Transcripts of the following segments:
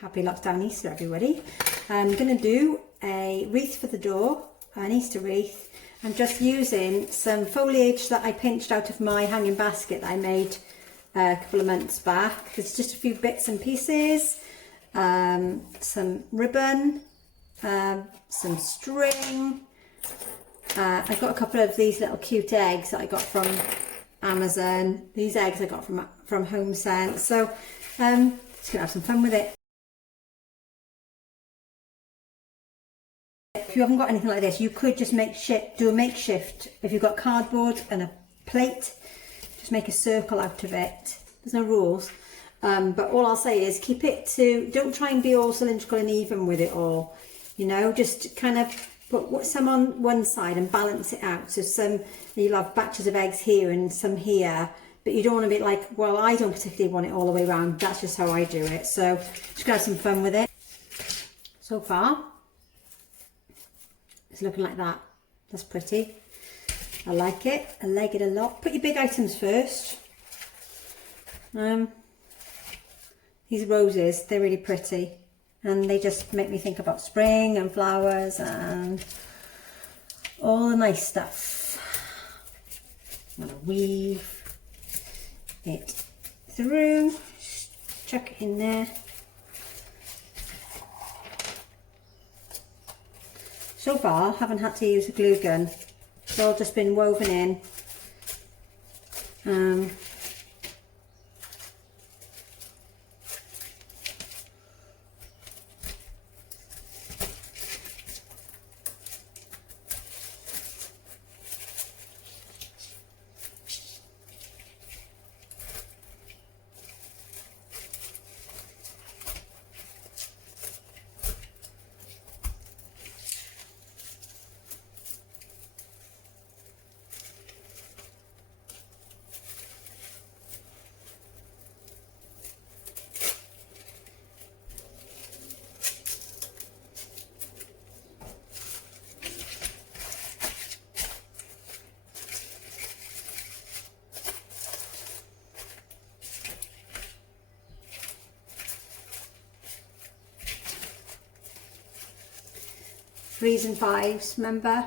Happy lockdown Easter, everybody. I'm going to do a wreath for the door, an Easter wreath. I'm just using some foliage that I pinched out of my hanging basket that I made a couple of months back. There's just a few bits and pieces, some ribbon, some string. I got a couple of these little cute eggs that I got from Amazon. These eggs I got from Home Sense. So just going to have some fun with it. If you haven't got anything like this, you could just do a makeshift. If you've got cardboard and a plate, just make a circle out of it. There's no rules. But all I'll say is keep it to, don't try and be all cylindrical and even with it all. You know, just kind of put some on one side and balance it out. So you'll have batches of eggs here and some here, but you don't want to be like, well, I don't particularly want it all the way around. That's just how I do it. So just gonna have some fun with it. So far, it's looking like that. That's pretty. I like it. I like it a lot. Put your big items first. These roses, they're really pretty. And they just make me think about spring and flowers and all the nice stuff. I'm going to weave it through. Chuck it in there. So far, I haven't had to use a glue gun. It's all just been woven in. Threes and fives, remember?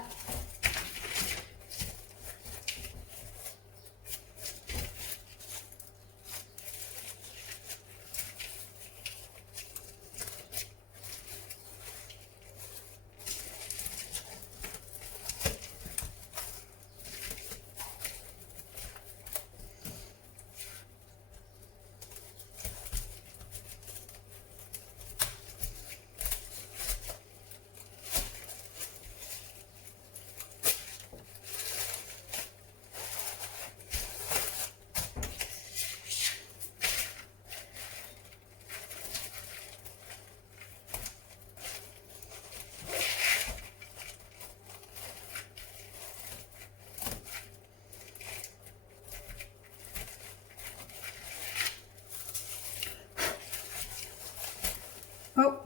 Oh,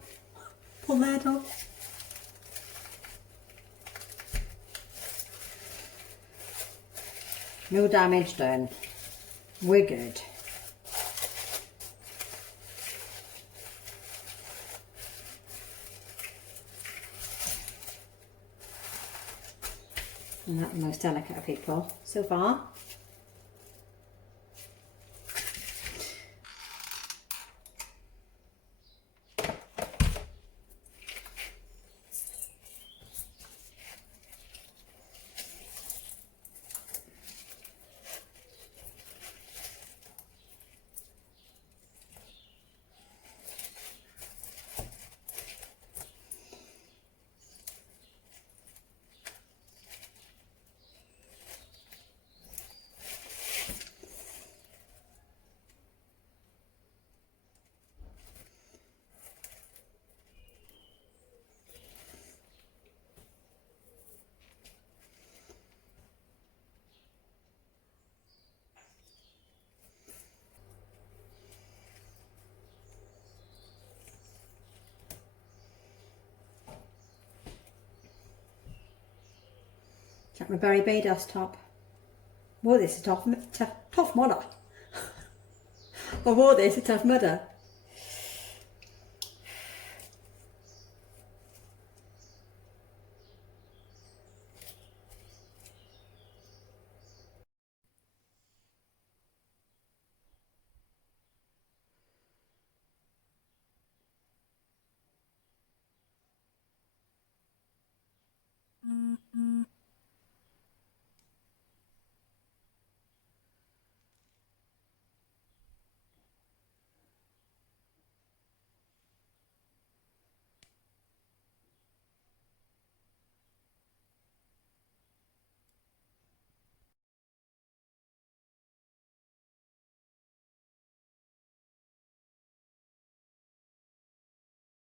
pull that off. No damage done. We're good. I'm not the most delicate of people so far. Check my Berry Bados top. Wore this a tough mudder. I wore this a tough mudder.